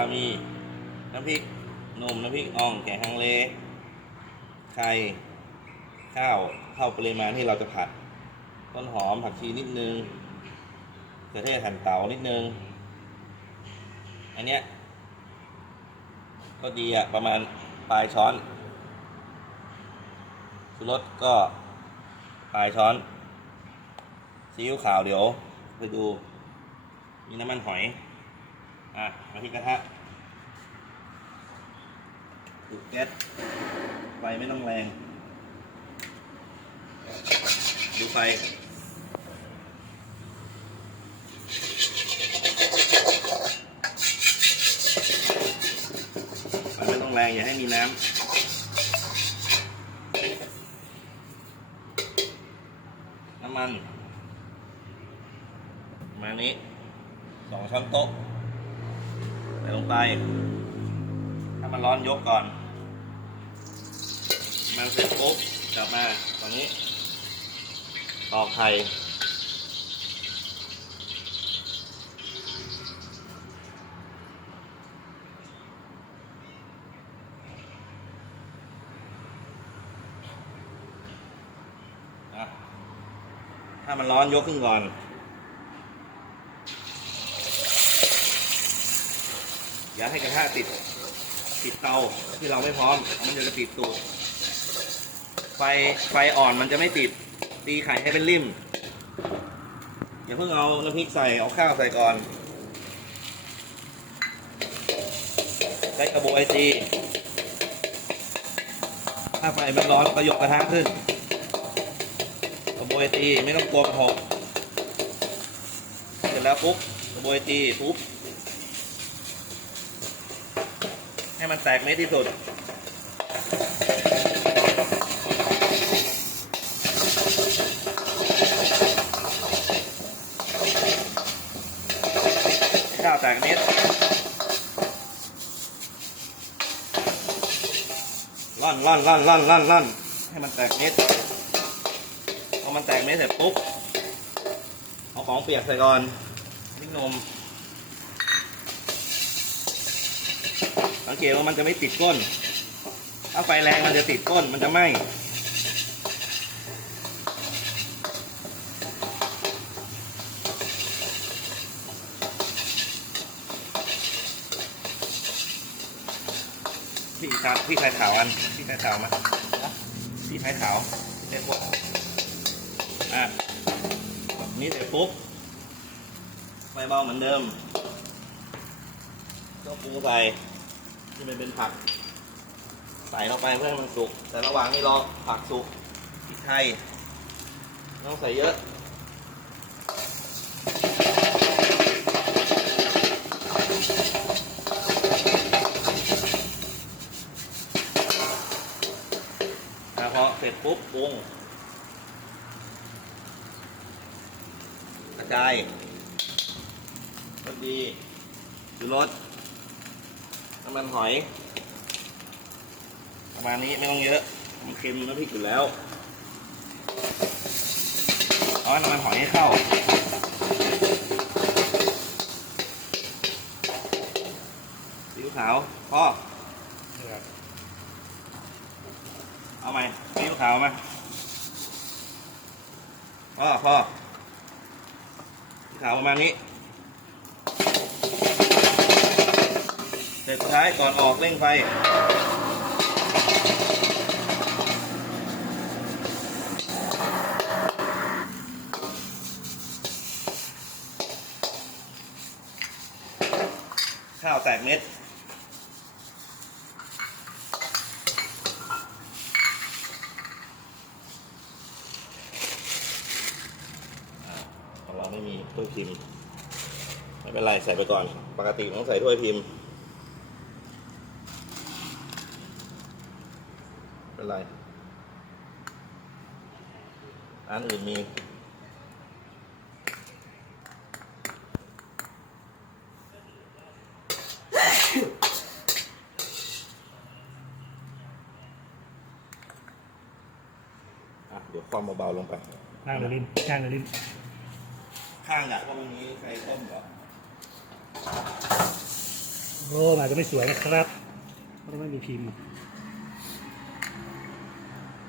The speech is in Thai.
ามี น้ำพริกหนมน้ำพริกอ่องแกงฮังเล ไข่ ข้าวเข้าปริมาณที่เราจะผัด ต้นหอมผักชีนิดนึงกระเทศหั่นเตานิดนึง อันเนี้ยก็ดีอะประมาณปลายช้อนชูรสก็ปลายช้อนซีอิ๊วขาวเดี๋ยว ไปดู มีน้ำมันหอย อะมาที่กระทะ ดูดแก๊สไฟไม่ต้องแรง ดูไฟไฟไม่ต้องแรงอย่าให้มีน้ำน้ำมัน มานี้สองช้อนโต๊ะใส่ลงไป ถ้ามันร้อนยกก่อน มันเสร็จปุ๊บกลับมาตอนนี้ตอกไข่ถ้ามันร้อนยกขึ้นก่อนอย่าให้กระทะติด ติดเตาที่เราไม่พร้อม มันจะติดตูด ไฟไฟอ่อนมันจะไม่ติด ตีไข่ให้เป็นริ่มอย่าเพิ่งเอาน้ำพริกใส่เอาข้าวใส่ก่อนใช้กระบวยตีถ้าไฟมันร้อนก็ยกกระทะขึ้นกระบวยตีไม่ต้องกลัวกระหกเสร็จแล้วปุ๊บกระบวยตีปุ๊บให้มันแตกเม็ดที่สุด ข้าวแตกเม็ดร่อนร่อนร่อนร่อนร่อนร่อนให้มันแตกเม็ดพอมันแตกเม็ดเสร็จปุ๊บเอาของเปียกใส่ก่อนนี่นม สังเกตว่ามันจะไม่ติดก้น ถ้าไฟแรงมันจะติดก้นมันจะไหม้ พี่ครับพี่ไข่ขาวอันพี่ไข่ขาวมาพี่ไข่ขาวเสร็จปุ๊บอะนี่เสร็จปุ๊บไฟเบาเหมือนเดิม ก็ปรุงใส่ที่มันเป็นผัก ใส่เข้าไปเพื่อให้มันสุก แต่ระหว่างนี้รอผักสุกพริกไทยต้องใส่เยอะ พอเสร็จปุ๊บปรุงกระจายรสดีดูรสน้ำมันหอย ประมาณนี้ไม่ต้องเยอะมันเค็มน้ำพริกอยู่แล้วเอาน้ำมันหอยให้เข้าสีอิ๊วขาวพ่อ เอาไหมซีอิ๊วขาวมาพ่อพ่อซีขาวประมาณนี้เสร็จสุดท้ายก่อนออกเร่งไฟข้าวแตกเม็ด อ่าของเราไม่มี ถ้วยพิมพ์ ไม่เป็นไร ใส่ไปก่อน ปกติต้องใส่ถ้วยพิมพ์ไม่เป็นไรร้านอื่นมีเดี๋ยวความเบาๆลงไปข้างหรือริมข้างหรือริม ข้างอะว่ามันนี้ใครต้มเหรอโอ้อาจจะไม่สวยนะครับเพราะไม่มีพิมพ์